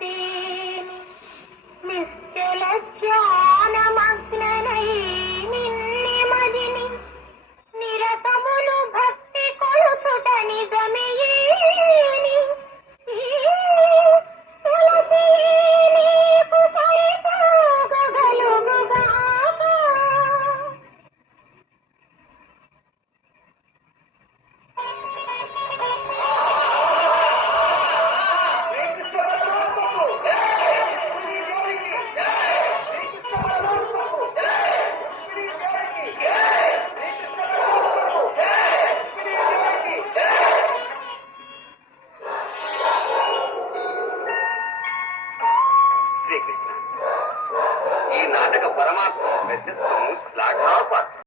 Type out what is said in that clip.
దేని నిశ్చల ధ్యానమగ్ననై నిన్నే మదిని నిరతములు భక్తి కొలుచుట నిజమేని తులసి నీకు సరిపోగలుగుగాక. శ్రీకృష్ణ, ఈ నాటక పరమాత్మ